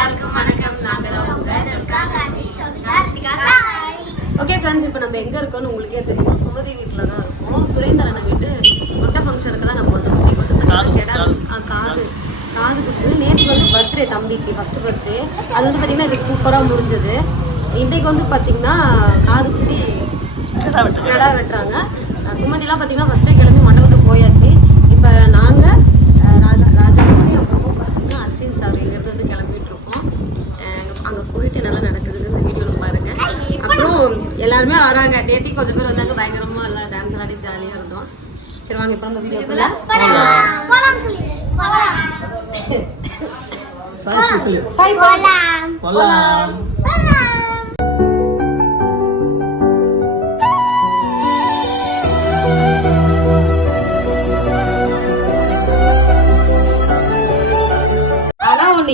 எல்லாருக்கும் வணக்கம். Okay friends, இப்போ நம்ம எங்கே இருக்கோம்னு உங்களுக்கே தெரியும். சுமதி வீட்டில் தான் இருக்கோம். சுரேந்தரனை வீட்டு மொட்டை ஃபங்க்ஷனுக்கு தான் நம்ம வந்து இன்னைக்கு வந்து காது குத்து. நேற்றுக்கு வந்து பர்த்டே தம்பிக்கு, ஃபர்ஸ்ட் பர்த்டே. அது வந்து பார்த்தீங்கன்னா இது சூப்பராக முடிஞ்சது. இன்றைக்கு வந்து பார்த்தீங்கன்னா காது குத்தி கடா வெட்டுறாங்க. சுமதிலாம் பார்த்தீங்கன்னா ஃபஸ்ட்டே கிளம்பி மண்டபத்துக்கு போயாச்சு. இப்போ நாங்கள் ராஜா அப்புறமா பார்த்தீங்கன்னா அஸ்வின் சார் இங்கேருந்து வந்து கிளம்பிட்டு இருக்கோம். அங்கே போயிட்டு நல்லா நடக்குதுன்னு இந்த வீடியோவில் பாருங்கள். அப்புறம் எல்லாருமே வராங்க. நேற்று கொஞ்சம் பேர் வந்தாங்க. பயங்கரமாக எல்லாம் டான்ஸ் ஆடி ஜாலியாக இருந்தோம். சரி வாங்க இப்போ நம்ம வீடியோக்குள்ள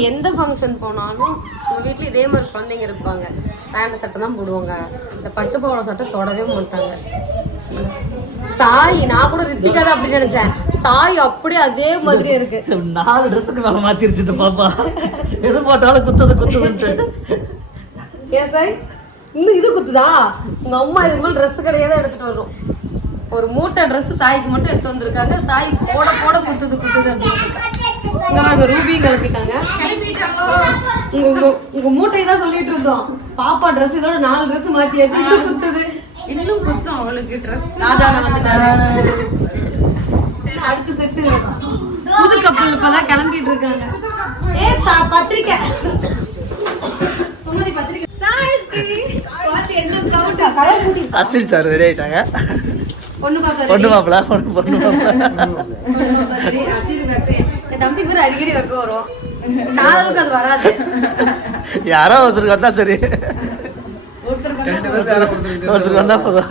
எந்த ஃபங்க்ஷன் போனாலும் உங்கள் வீட்டில் இதே மாதிரி குழந்தைங்க இருப்பாங்க. பேண்ட் சட்டை தான் போடுவாங்க. இந்த பட்டு பாவாடை சட்டை தொடவே மாட்டாங்க. சாய், நான் கூட ரித்திகா தான் அப்படி நினைச்சேன். சாய் அப்படியே அதே மாதிரி இருக்கு. 4 ட்ரெஸ்ஸுக்கு மேல மாத்திருச்சு இந்த பாப்பா. எது போட்டாலும் குத்துதுன்ட்டு. ஏன் சாய் இன்னும் இது குத்துதா? உங்க அம்மா இதுக்கு மேலே ட்ரெஸ் கிடையாது எடுத்துட்டு வரும். ஒரு மூட்டை ட்ரெஸ் சாய்க்கு மட்டும் எடுத்து வந்திருக்காங்க. சாய் போட போட குத்துது அப்படின்னு ரூபி கிளப்பிட்டாங்க. உங்க மூட்டை தான் சொல்லிட்டு இருந்தோம். பாப்பா ட்ரெஸ் இதோட 4 ட்ரெஸ் மாத்தியாச்சு. இன்னும் குத்துது, இன்னும் குத்தும் அவளுக்கு ட்ரெஸ். ராஜான வந்துட்டாரு. அடுத்த செட்டு புது கப்பல் இப்பதான் கிளம்பிட்டு இருக்காங்க. பத்திரிக்கை சுமதி பத்திரிக்கை. அஸ்வின் சார் ரெடி ஆயிட்டாங்க. பொண்ணு மாப்பிள தம்பிக்கு ஒரு அடிக்கடி வைக்க வரும். சாதலுக்கு அது வராது. யாரோ ஒருத்தருக்கு வந்தா சரி. ஒருத்தருக்கு வந்தா போதும்.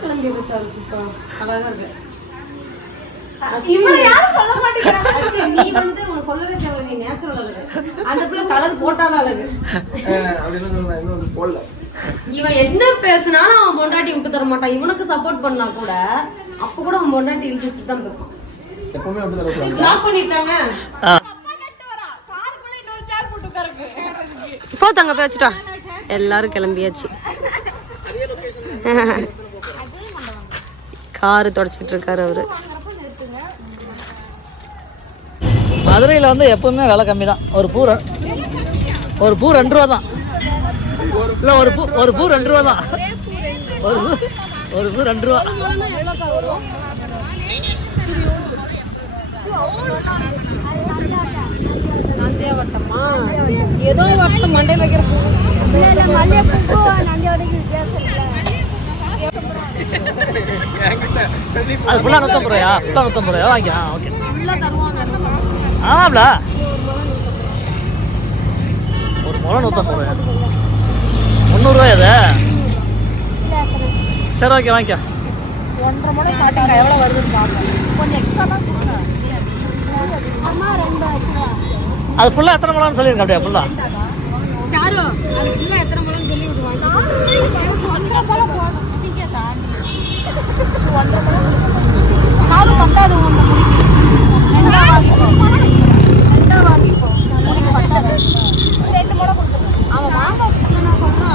கிளம்பி வச்சாரு சூப்பரா அழகா இருக்கு. நீ வந்து உனக்கு சொல்லவே தேவை. நீ நேச்சுரல் அழகு. அந்த பிள்ளை கலர் போட்டாதான் அழகு. இவன் என்ன பேசினாலும் அவன் பொண்டாட்டி விட்டு தர மாட்டான். இவனுக்கு சப்போர்ட் பண்ணா கூட அப்ப கூட அவன் பொண்டாட்டி இழுத்து வச்சுட்டு தான் பேசுவான். போ தங்க போய் வச்சுட்டா. எல்லாரும் கிளம்பியாச்சு. காரு தொடச்சிட்டு இருக்காரு அவரு. மதுரையில வந்து எப்பவுமே விலை கம்மி தான். ஒரு பூ 2 ரூபா தான். இல்ல ஒரு பூ 2 ரூபா தான். ஒரு பூ 2 ரூபா. வட்டமா ஏதோ வட்டம் மண்டை வைக்கிற பூ. அது ஃபுல்லா 150 ரூபாயா? ஃபுல்லா 150 ரூபாயா? வாங்கியா? ஓகே. ஃபுல்லா தருவாங்க. ஆமாப்ல. ஒரு முளை 150 ரூபாயா? 300 ரூபாயா இது? சரி ஓகே வாங்கிக்க. 1.5 முளை பாத்தீங்க எவ்வளவு வருதுன்னு பாருங்க. கொஞ்சம் எக்ஸ்ட்ரா தான் கொடுங்க. அம்மா 2 எக்ஸ்ட்ரா. அது ஃபுல்லா எத்தனை முளைன்னு சொல்லிருங்க அப்படியே ஃபுல்லா. சாரு அது ஃபுல்லா எத்தனை முளைன்னு சொல்லி விடுவாங்க. 1.5 முளை போதும். நீங்க தாண்டி 1.5 முளை. சாரு பத்தாது உங்க முடிக்கு. 2 வாங்கிக்கோ. முடிக்கு பத்தாது. 2 முளை கொடுத்துருங்க. அவன் வாங்க நான் சொன்னா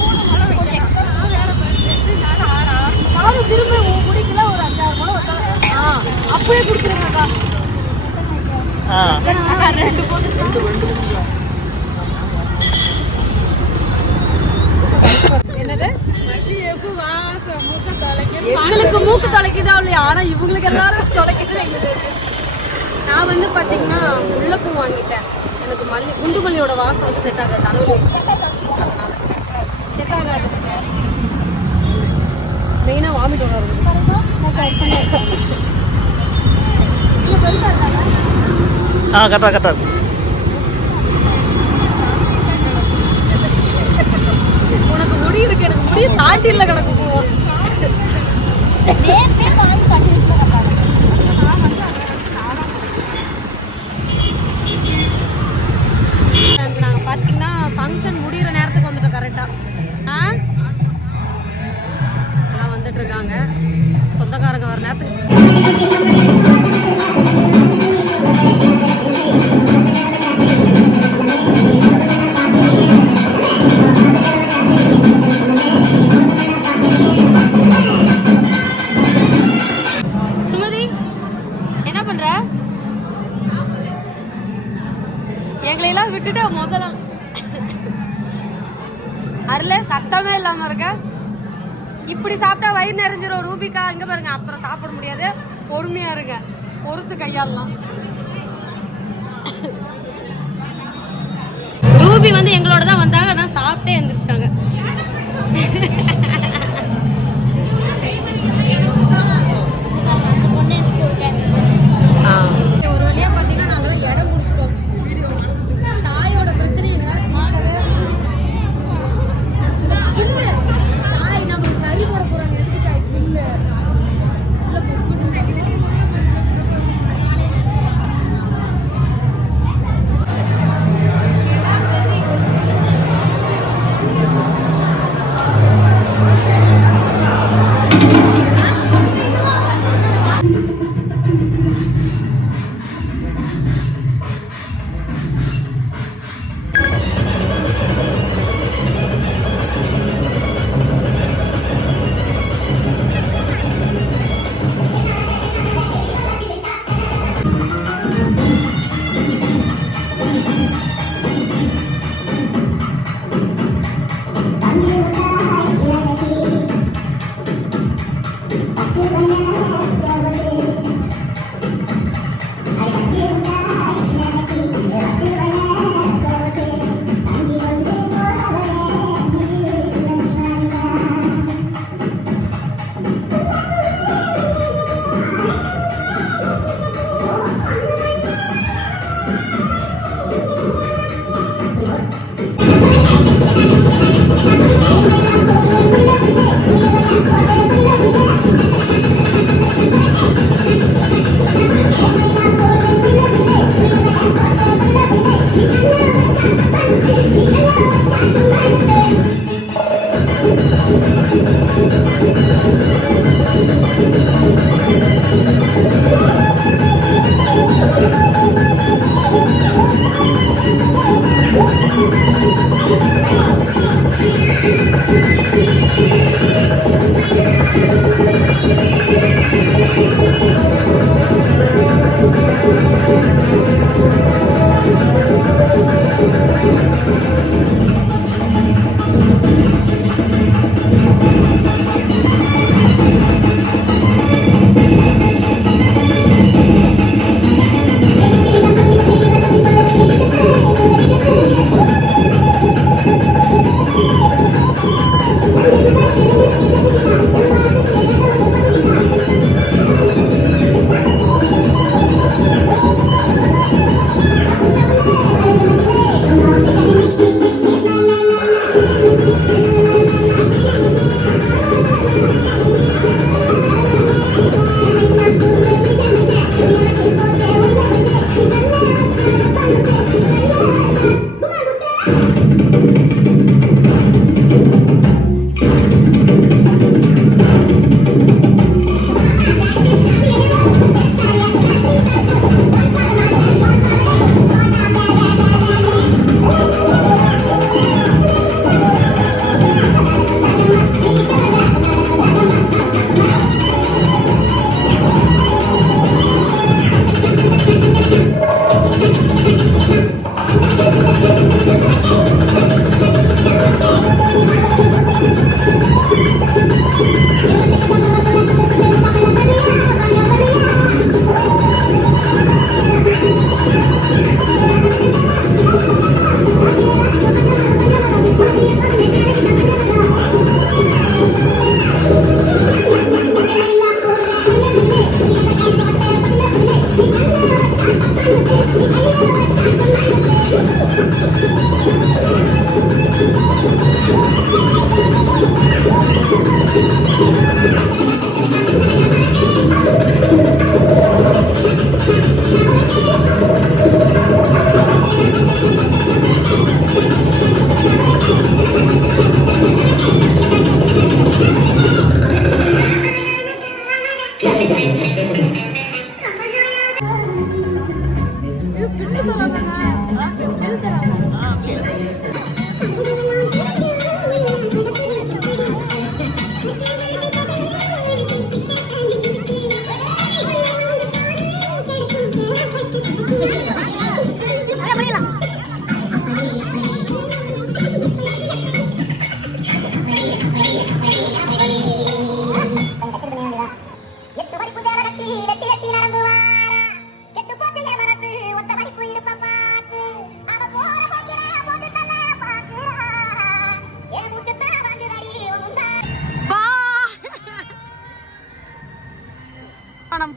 3 முளை கொஞ்சம் எக்ஸ்ட்ரா வேற சாரு திரும்ப முடிக்கல ஒரு 5-6 முளை வச்சா அப்படியே கொடுத்துருங்கக்கா. எங்களுக்கு மூக்கு தொலைக்குதா இல்லையா? ஆனா இவங்களுக்கு எல்லாரும் தொலைக்குது. நான் வந்து பாத்தீங்கன்னா முல்லைப்பூ வாங்கிட்டேன். எனக்கு குண்டு மல்லியோட வாசம் வந்து செட் ஆகாது. அதனால செட் ஆகாது. மெயினா வாமிட் வரும். கரெக்டா உனக்கு முடி இருக்கு. எனக்கு முடிய தாண்டில கிடக்கு போவோம். நாங்க பாத்தீங்கன்னா ஃபங்க்ஷன் முடிகிற நேரத்துக்கு வந்துட்டோம் கரெக்டா. எல்லாம் வந்துட்டு இருக்காங்க. சொந்தக்காரங்க வர நேரத்துக்கு. அருளே சத்தமே இல்லாம இருக்க. இப்படி சாப்பிட்டா வயிறு நிறைஞ்சிரும் ரூபிகா. இங்க பாருங்க, அப்புறம் சாப்பிட முடியாது. பொறுமையா இருங்க, பொறுத்து கையாளலாம். ரூபி வந்து எங்களோட தான் வந்தாங்க, ஆனா சாப்பிட்டே எழுந்திரிச்சிட்டாங்க. ஒரு வழியா பாத்தீங்கன்னா நாங்களும் இடம் முடிச்சிட்டோம். சாயோட பிரச்சனை எங்களால தீர்க்கவே சாய் நம்ம கறி போட போறாங்க. எதுக்கு சாய் பில்லு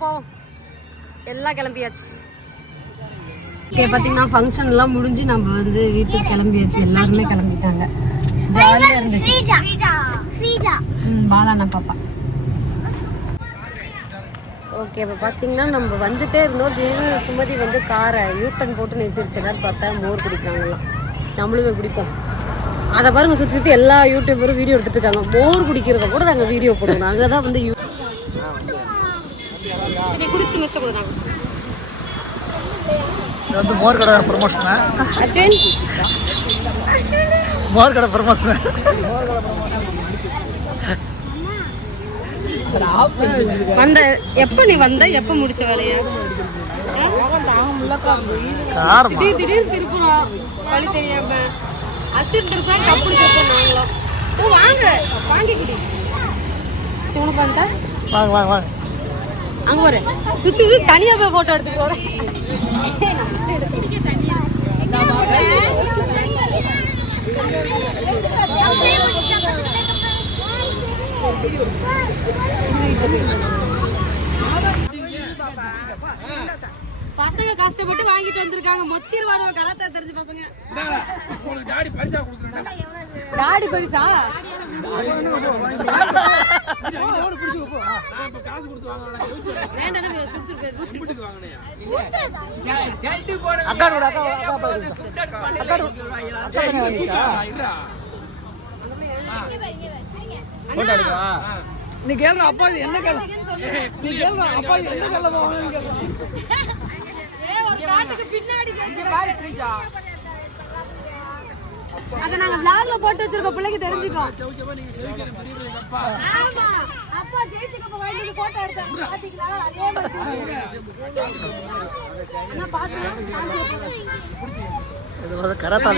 போவோம். எல்லாம் கிளம்பியாச்சு. ஓகே, பார்த்தீங்கன்னா ஃபங்க்ஷன்லாம் முடிஞ்சு நம்ம வந்து வீட்டுக்கு கிளம்பியாச்சு. எல்லாருமே கிளம்பிட்டாங்க. ஜாலியாக இருந்துச்சு. பாலாண்ணா பாப்பா. ஓகே, இப்போ பார்த்தீங்கன்னா நம்ம வந்துட்டே இருந்தோம். திடீர்னு சுமதி வந்து காரை யூட்டன் போட்டு நிறுத்திடுச்சு. எல்லாரும் பார்த்தா மோர் குடிக்கிறாங்கலாம். நம்மளுமே குடிப்போம். அதை பாருங்க, சுற்றி சுற்றி எல்லா யூடியூபரும் வீடியோ எடுத்துட்டு இருக்காங்க. மோர் குடிக்கிறத கூட நாங்கள் வீடியோ போடுவோம். நாங்கள் தான் வந்து சரி குடிச்சு மிச்சம் கொடுக்குறாங்க. இது வந்து மோர் கடை ப்ரமோஷன். அஸ்வின் மோர் கடை ப்ரமோஷன். வந்த எப்போ நீ வந்த எப்போ முடிச்ச வேலையா? திடீர் திடீர்னு திருப்பணும் வழி தெரியாம. அஸ்வின் திருப்பா கப்புனு திருப்போம் நாங்களும். ஓ வாங்க வாங்கி குடி. உனக்கு வந்தா வாங்க வாங்க வாங்க. அங்க ஒரு சுத்தி சுத்தி தனியா போய் போட்டோ எடுத்துட்டு வரேன். பசங்க கஷ்டப்பட்டு வாங்கிட்டு வந்திருக்காங்க. மொத்திர் வருவ கராத்தா தெரிஞ்ச பசங்க. டாடி பரிசா நீ கேள்ற அப்பா என்ன கேள்ற? நீ கேள்ற அப்பா என்ன கேள்ற? அத நாங்க vlogல போட்டு வச்சிருக்கோம். பிள்ளைக்கு தெரிஞ்சுக்கும். ஆமா அப்பா ஜெயிச்சுக்க வாங்கி போட்டோ எடுத்தாங்க. பாத்தீங்களா? அதே மாதிரி அண்ணா பாத்தீங்களா? இது வந்து கராத்தா.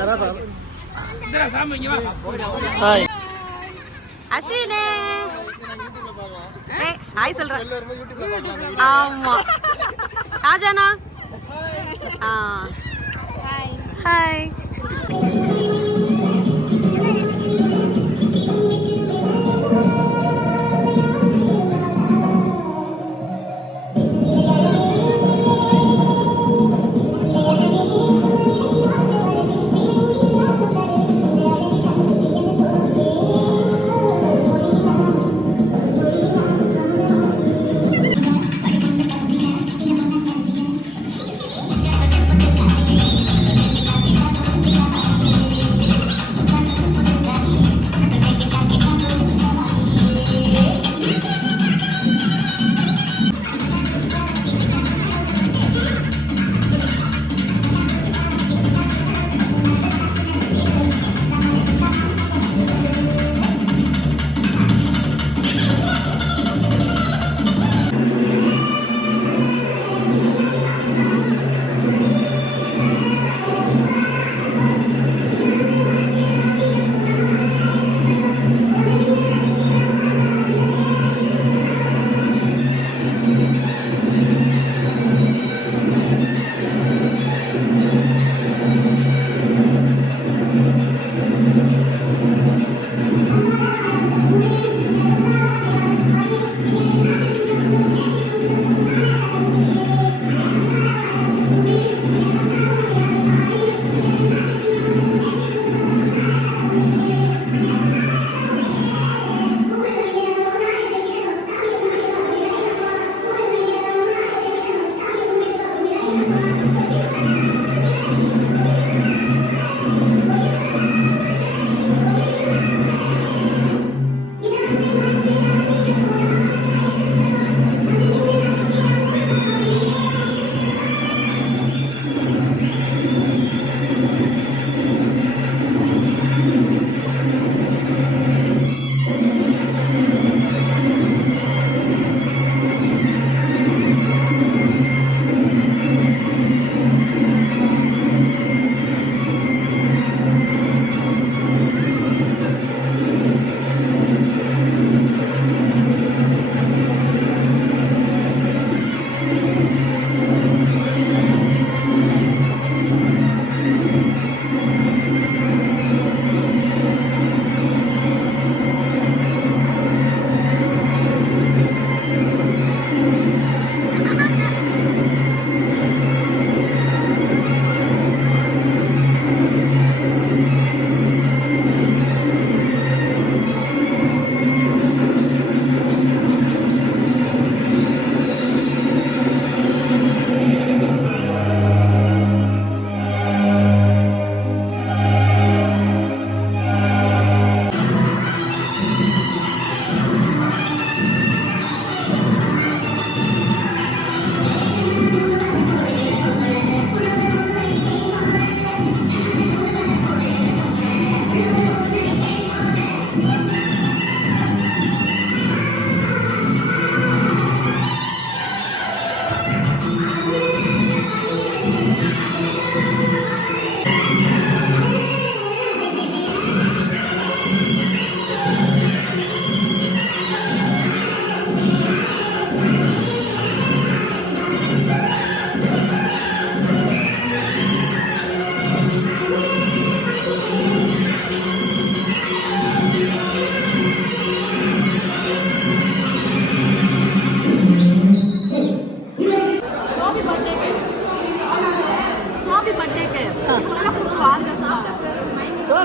கராத்தா. இந்தா சாமி இங்க வா. ஹாய் அஸ்வினே. ஏய் ஹாய் சொல்றேன். ஆமா ராஜானா. ஹாய்.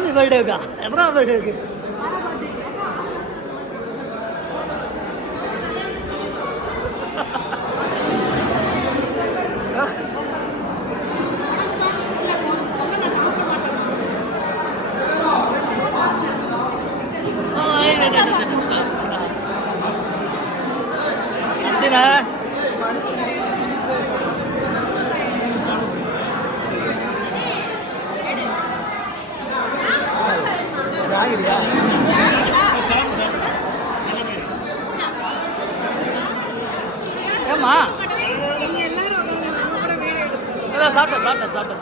ஹாப்பி பர்த்டேக்கா. எத்தனாவது பர்த்டேக்கு? அசினா ஜாகிரியா ஏம்மா சாப்பிட்டேன்.